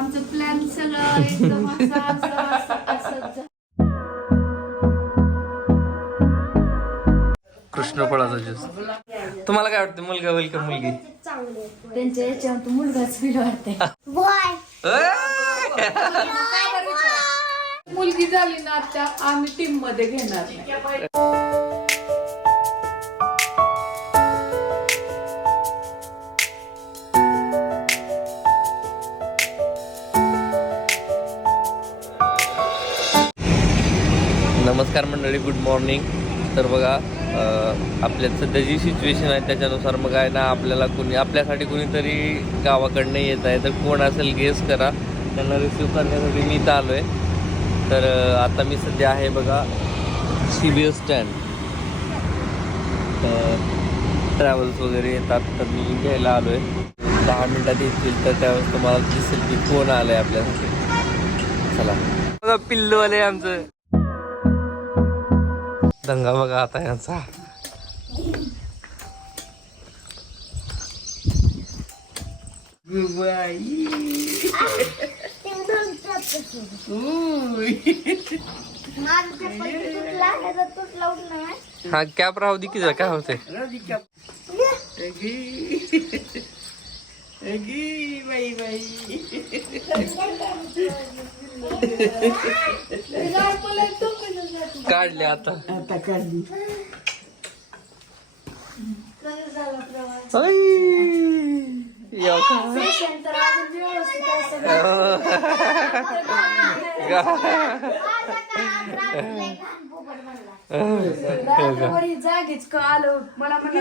आमचं प्लॅन सगळं एकदम असं कृष्णफळाचा ज्यूस. तुम्हाला काय वाटतं, मुलगा होईल का मुलगी? त्यांच्या याच्यावर मुलगाच फील वाटते. मुलगी झाली ना आता आम्ही टीम मध्ये घेणार नाही. नमस्कार मंडळी, गुड मॉर्निंग. तर बघा, आपल्यात सध्या जी सिच्युएशन आहे त्याच्यानुसार मग आहे ना, आपल्यासाठी कुणीतरी गावाकडनं येत आहे. तर कोण असेल गेस करा. त्यांना रिसिव्ह करण्यासाठी मी इथं आलो आहे. तर आता मी सध्या आहे बघा CBS स्टँड. ट्रॅव्हल्स वगैरे येतात, तर मी घ्यायला आलो आहे. 10 मिनिटात येतील, तर त्यावेळेस तुम्हाला दिसेल की कोण आलं आहे आपल्यासाठी. चला बघा, पिल्लूवाले आमचं दंगा बघा आता यांचा. हा कॅप राहू दे की काय होते. काढले आता काढली. जागीच का आलो मला कोण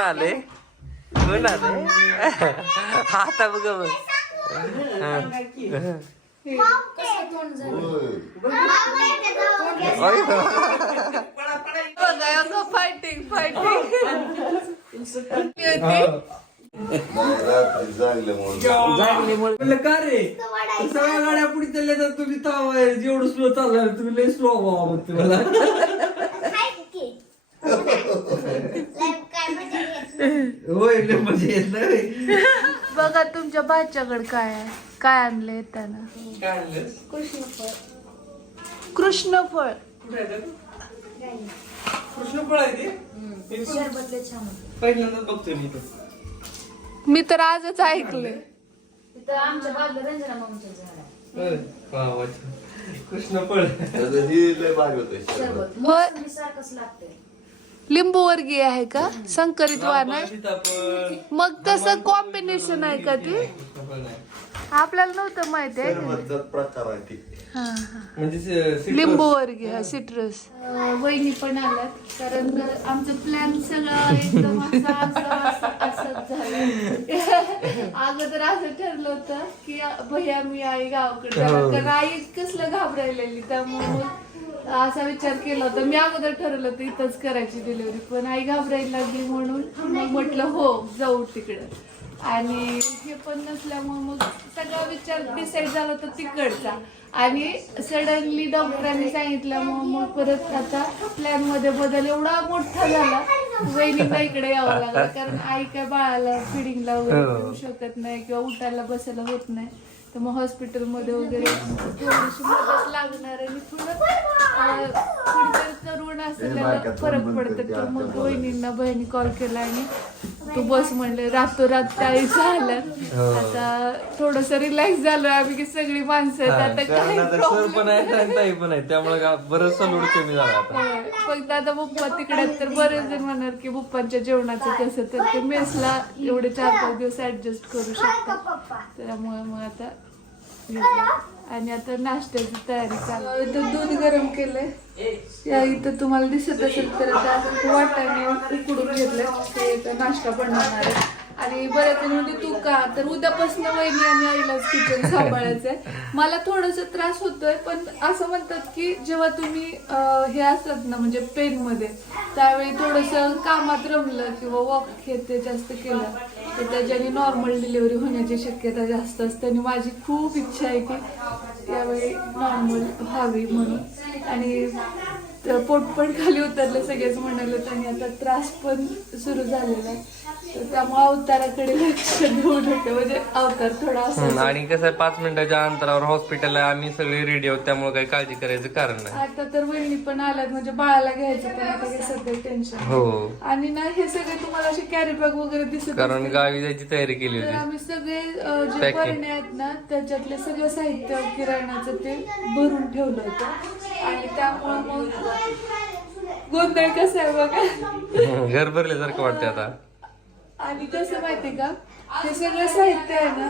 आले आता बघ बघ. फायटिंग का रे सगळ्या गाड्या पुढे चालल्या तर तुम्ही जेवढं स्लो चालला तुम्ही लय स्लो व्हावा मग तुम्हाला. होय लय मजा येत नाही. बघा तुमच्या बाच्याकडे काय आहे, काय आणलंय येताना. कृष्णफळ. कृष्णफळ आहे ते पहिल्यांदाच बघतोय मी. मी तर आजच ऐकले. कृष्णफळ लिंबू वर्गीय आहे का, संकरित वाण आहे. मग तसं कॉम्बिनेशन आहे का ते, आपल्याला नव्हतं माहिती आहे. लिंबू वर्गीय सिट्रस. वहिनी पण आल्यात, कारण आमचं प्लॅन सगळं एकदम असं झालं. अगोदर असं ठरलं होतं की भैया मी आई गावाकडे जाणार, कारण आई कसलं घाबरायलेली. त्यामुळे असा विचार केला होता. मी अगोदर ठरवलं होतं इथंच करायची डिलिव्हरी, पण आई घाबरायला लागली म्हणून मग म्हटलं हो जाऊ तिकडं. आणि हे पण नसल्यामुळे मग सगळा विचार डिसाईड झाला होता तिकडचा. आणि सडनली डॉक्टरांनी सांगितल्यामुळे मग परत आता प्लॅन मध्ये बदल एवढा मोठा झाला, वहिनीला इकडे यावं लागलं. कारण आई काय बाळाला फिडिंगला वगैरे देऊ शकत नाही किंवा उठायला बसायला होत नाही. तर मग हॉस्पिटलमध्ये वगैरे थोडीशी मदत लागणार आणि थोडं करून असल्याला फरक पडतं. तर मग वहिनींना बहिणी कॉल केला आणि तू बस म्हणले. रातोरात काही झालं. आता थोडस रिलॅक्स झालो आम्ही की सगळी माणसं आता काही पण आहे त्यामुळे बरंच लोड कमी झाला आता. फक्त आता बुप्पा तिकडे, तर बरेच जण म्हणणार की बुप्पांच्या जेवणाचं कसं, तर ते मेसला एवढे 4-5 दिवस ऍडजस्ट करू शकतात. त्यामुळे मग आता आणि आता नाश्त्याची तयारी चालू. इथं दूध गरम केलंय, या इथं तुम्हाला दिसत असेल तर आता वाटाणे उकडून घेतलंय. ते नाश्ता बनवणार आहे. आणि बऱ्याच जण म्हणजे तू का, तर उद्यापासून वहिनी आणि आईलाच किचन सांभाळायचंय. मला थोडस त्रास होतोय, पण असं म्हणतात की जेव्हा तुम्ही हे असतात ना म्हणजे पेन मध्ये, त्यावेळी थोडस कामात रमलं किंवा वॉक हे ते जास्त केलं तर त्याच्याने नॉर्मल डिलिव्हरी होण्याची शक्यता जास्त असते. आणि माझी खूप इच्छा आहे की त्यावेळी नॉर्मल व्हावी म्हणून. आणि तर पोट पण खाली उतरलं सगळेच म्हणाले आणि आता त्रास पण सुरू झालेला आहे. तर त्यामुळे अवताराकडे लक्ष देऊ नका, म्हणजे अवतार थोडा असं आणि कसं आहे 5 मिनिटाच्या अंतरावर हॉस्पिटल आहे, आम्ही सगळे रेडी आहोत, त्यामुळे काही काळजी करायचं कारण नाही. आता तर वहिनी पण आल्यात, म्हणजे बाळाला घ्यायचं पण आता हे सध्या टेन्शन. हो, आणि ना हे सगळे तुम्हाला असे कॅरी बॅग वगैरे दिसत कारण गावी जायची तयारी केली तर होती. आम्ही सगळे जे Packing. परणे आहेत ना त्याच्यातले सगळं साहित्य किराणाचं ते भरून ठेवलं होतं आणि त्यामुळे मग गोंधळ कसा आहे बघा. घर भरल्यासारखं वाटतंय आता. आणि कसं माहितीये का, हे सगळं साहित्य आहे ना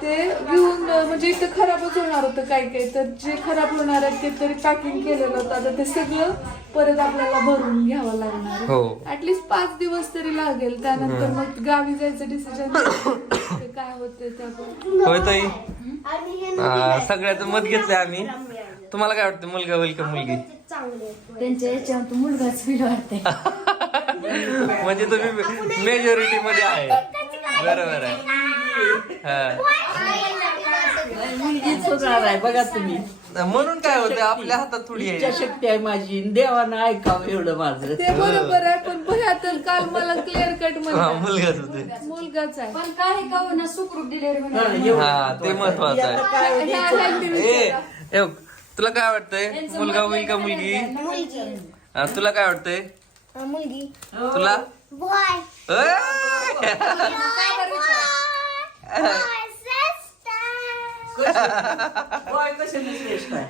ते घेऊन म्हणजे इथं खराबच होणार होतं काही काही, तर जे खराब होणार आहे ते तरी पॅकिंग केलेलं होतं. आता ते सगळं परत आपल्याला भरून घ्यावं लागणार आहे. हो, ऍटलीस्ट 5 दिवस तरी लागेल. त्यानंतर मग गावी जायचं डिसिजन काय होते त्यावर. होय ताई. सगळ्याचं मत घेतलंय आम्ही. तुम्हाला काय वाटतं, मुलगा होईल का मुलगी? त्यांच्या याच्यावर तो मुलगाच फील वाटते. म्हणजे तुम्ही मेजॉरिटी मध्ये आहे. बरोबर आहे. मुलगीच होणार आहे बघा तुम्ही. म्हणून काय होतं, आपल्या हातात थोडी इच्छा आहे. शक्ती आहे माझी, देवानं ऐकावं एवढं माझं. ते बरोबर आहे, पण भया तर काल मला क्लिअर कट म्हणतात मुलगाच होते. मुलगाच आहे. पण काही का होईना सुखरूप डिलिव्हरी हा, होणार. एवढं हा, ते महत्वाचं आहे. आता काय होतं? ए, ए, तुला काय वाटतंय, मुलगा होईल का मुलगी? तुला काय वाटतंय? मुलगी तुला बॉय कशाने श्रेष्ठ आहे?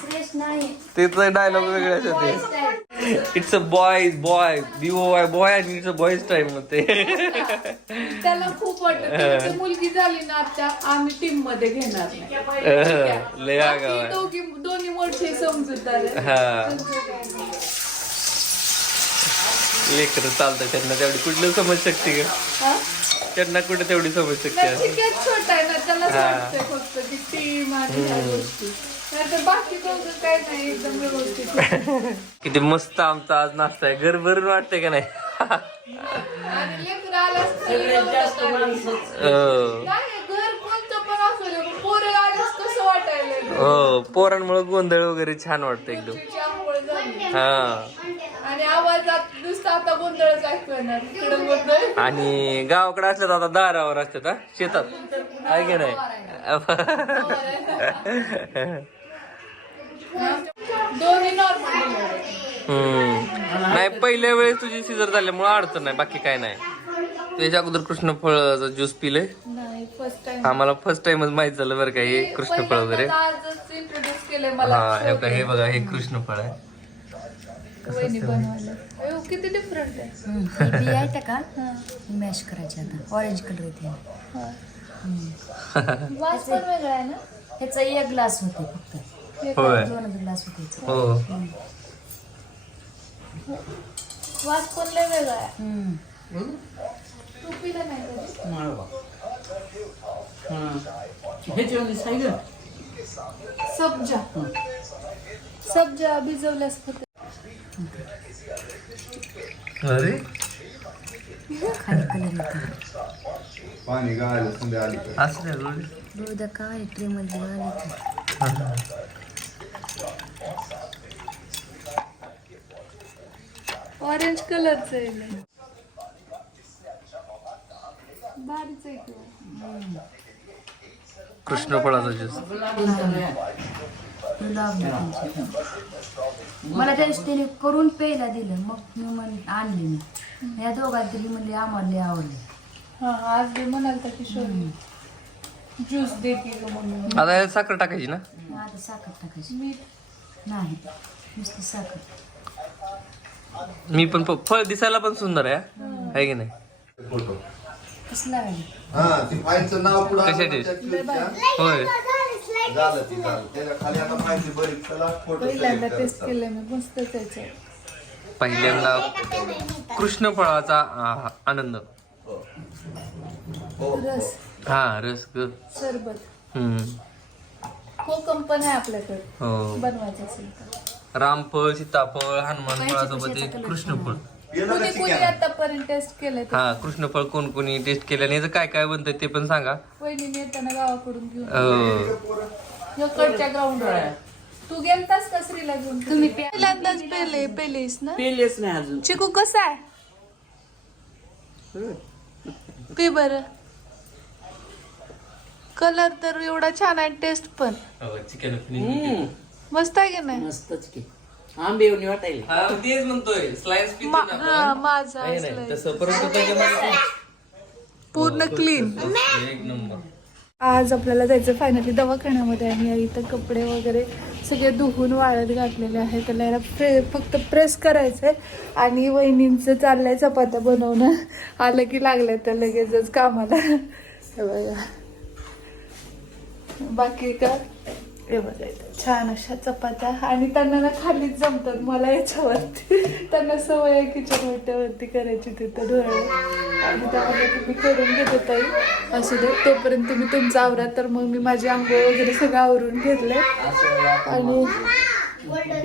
श्रेष्ठ नाही. तिथला डायलॉग वेगळाच होते. It's a boy boy BOY boy आणि इट्स अ बॉयज टाइम होते. त्याला खूप वाटत मुलगी झाली ना आता आम्ही टीम मध्ये घेणार नाही. लय आगाव आहे. दोन्ही मोठे समजूतदार आहेत. हा, लेकर चालतं त्यांना तेवढी कुठलं समज शकते का? हा? त्यांना कुठे तेवढी समज शकते? नाही, चिक्यात छोटा आहे ना, त्याला वाटतंय फक्त की टीम आणि ह्या गोष्टी. नाहीतर बाकी कोणतं काय नाही, एकदम व्यवस्थित. किती मस्त आमचा आज नाश्ता आहे. घर भरून वाटतंय का नाही? आणि लेकरं आल्यास सगळ्यात जास्त माणसं नाही, घर कोणतं पण असू दे, पण पोरं आल्यास कसं वाटायला हो, पोरांमुळे गोंधळ वगैरे छान वाटतं एकदम. त्याची आंघोळ झाली हा, आणि आवाजात नुसतं आता गोंधळच ऐकू येणार. इकडं गोंधळ आणि गावाकडे असल्यात आता दारावर असतात, हा शेतात आहे की नाही? दोन्ही नॉर्मल. नाही, पहिल्या वेळेस तुझी सीझर झाल्यामुळे अडचण नाही, बाकी काय नाही. त्याच्या अगोदर कृष्णफळाचा ज्यूस पिले. नाही, फर्स्ट टाइम आम्हाला फर्स्ट टाइमच माहित झालं बरं का हे कृष्णफळ वगैरे. आजच इंट्रोड्यूस केलंय मला. हा, हे बघा, हे कृष्णफळ आहे. वहिनी बनवायला. अयो, किती डिफरंट आहे. ही बी आहे का मॅश करायची आता. ऑरेंज कलर येते. हा. वास पण वेगळा आहे ना. ह्याचा एक ग्लास होते फक्त. होय. 2 ग्लास होते ह्याचा. हो, वास पण लय वेगळा आहे. हम्म. तू पिला नाही कधी? ह्याच्यामध्ये सांगितलं सब्जा. सब्जा भिजवल्यास होते. अरे खाली कलर येते. पाणी गाळायला संध्या आली का? असं नाही रोड. दूध काय ट्रे मध्ये घालायचं. ऑरेंज कलरचं आहे लय. भारीच आहे की. कृष्णफळाचा ज्यूस. मला त्याने करून प्यायला दिलं, मग मी आणली मी. या दोघांनी तरी म्हणले आम्हाला लय आवडले. हा, आज मी म्हणाल तर किशोर ज्यूस देते का म्हणून. आता यात साखर टाकायची ना? आता साखर टाकायची मीठ नाही, नुसती साखर. मी पण फळ दिसायला पण सुंदर आहे की नाही? फोटो. कसं लागलं? हा, ती फाईलचं नाव पुढं आलं कशाची? ना त्या क्लिपच्या. होय. झालं ती झालं. त्याच्या खाली आता फाईलची बरीच चला फोटो पहिल्यांदा select टेस्ट करायचा. केलं मी, मस्तच यायचं. पहिल्यांदा कृष्णफळाचा आनंद. हो. हो. रस, हा, रस ग. सरबत, हम्म. कोकम पण आहे आपल्याकडे हो, बनवायचं असेल तर. रामफळ, सीताफळ, हनुमान फळासोबत एक कृष्णफळ. पिलं कोणी का कोणी चिक्या? आतापर्यंत टेस्ट केलंय ते. हा, कृष्णफळ कोण कोणी टेस्ट केल्याने याचं काय काय बनतंय ते पण सांगा. वहिनीने येताना गावाकडून घेऊन इकडच्या ग्राउंडवर आहे. तू गेलतास का श्रीला घेऊन? तुम्ही पहिल्यांदाच पेलीस ना? पेलेच नाही अजून. चिकू कसा आहे? पी बर. कलर तर एवढा छान आहे, टेस्ट पण चिकन मस्त आहे की नाही? मस्तच की आंबे येऊन वाटायला. तेच म्हणतोय स्लाइस माझा नाही तसं परंतु त्याच्यामध्ये पूर्ण क्लीन. एक नंबर. आज आपल्याला जायचं फायनली दवाखान्यामध्ये आणि इथं कपडे वगैरे सगळे धुवून वाळत घातलेले आहे. त्याला याला फक्त प्रेस करायचंय आणि वहिनींचं चाललंय चपात्या बनवणं. आलं की लागलं तर लगेचच कामाला. हे बघा बाकी का हे बघा इथं छान अशा चपात्या आणि त्यांना ना खालीच जमतात. मला याच्यावरती त्यांना सवय आहे किचन वरती करायची तिथं ढोळं आणि त्यामध्ये मी करून घेते ताई. असू दे तोपर्यंत मी तुमचा आवरा. तर मग मी माझी आंघोळ वगैरे सगळं आवरून घेतले आणि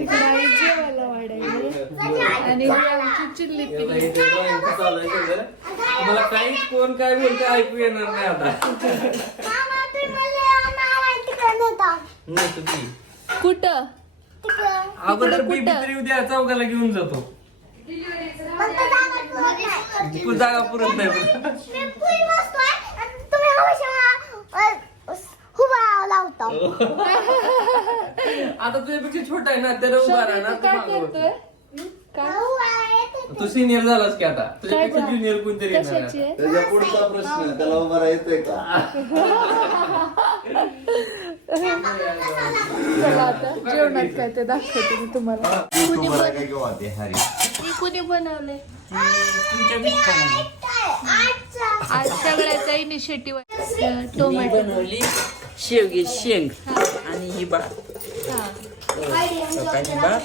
इकडे आई जेवायला वाढायला आणि ही आमची चिल्ली पिल्ली. मला काहीच कोण काय बोलते ऐकू येणार नाही आता. नाही तुम्ही कुठं अगोदर बेबी तरी उद्या चौकाला घेऊन जातो. तू जागा पुरत नाही. आता तुझ्यापेक्षा छोटा आहे ना, त्याला उभा राहणार काय करतोय? तू सिनियर झालास की आता तुझ्यापेक्षा ज्युनियर कोणतरी येणार आहे. कशाची आहे? त्याच्या पुढचा प्रश्न त्याला उभा येतोय का? चला आता जेवणात काय ते दाखवते मी तुम्हाला. तुम्हाला काय किंवा ते हरी हे कुणी बनवले? तुमच्या मिस्टरांनी. आज सगळ्याचा इनिशिएटिव्ह मी टोमॅटो. बनवली शेवगे शेंग आणि ही भात सकाळी भात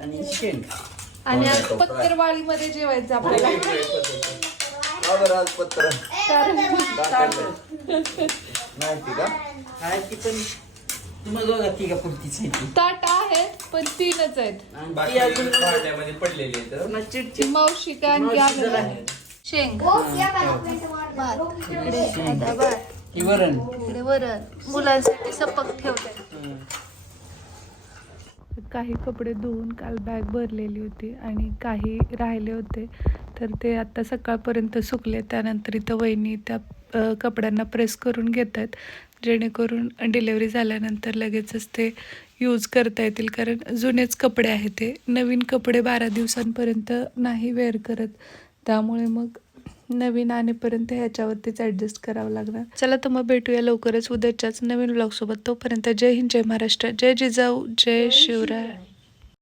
आणि शेंग. आणि आज पत्तरवाळीमध्ये जेवायचं आपल्याला. आज पत्र माहिती का? काय ती पण तुम्हाला बघा ती का पुरतीच आहे ती. ताट आहेत पण 3च आहेत. आणि ती बाकी अजून भांड्यामध्ये पडलेली आहेत. पुन्हा चिडचिड मावशी का आणखी मावशी जरा आम्ही आहे. शेंग भात इकडे साधा भात ही वरण. इकडे वरण मुलांसाठी सपक ठेवते. काही कपडे धुवून काल बॅग भरलेली होती आणि काही राहिले होते तर ते आता सकाळपर्यंत सुकले. त्यानंतर इथं वहिनी त्या कपड्यांना प्रेस करून घेत आहेत जेणेकरून डिलेवरी झाल्यानंतर लगेचच ते यूज करता येतील. कारण जुनेच कपडे आहेत ते. नवीन कपडे 12 दिवसांपर्यंत नाही वेअर करत. त्यामुळे मग नवीन आणेपर्यंत ह्याच्यावरतीच ॲडजस्ट करावं लागणार. चला तर मग भेटूया लवकरच उद्याच्याच नवीन ब्लॉगसोबत. तोपर्यंत जय हिंद, जय महाराष्ट्र, जय जिजाऊ, जय शिवराय.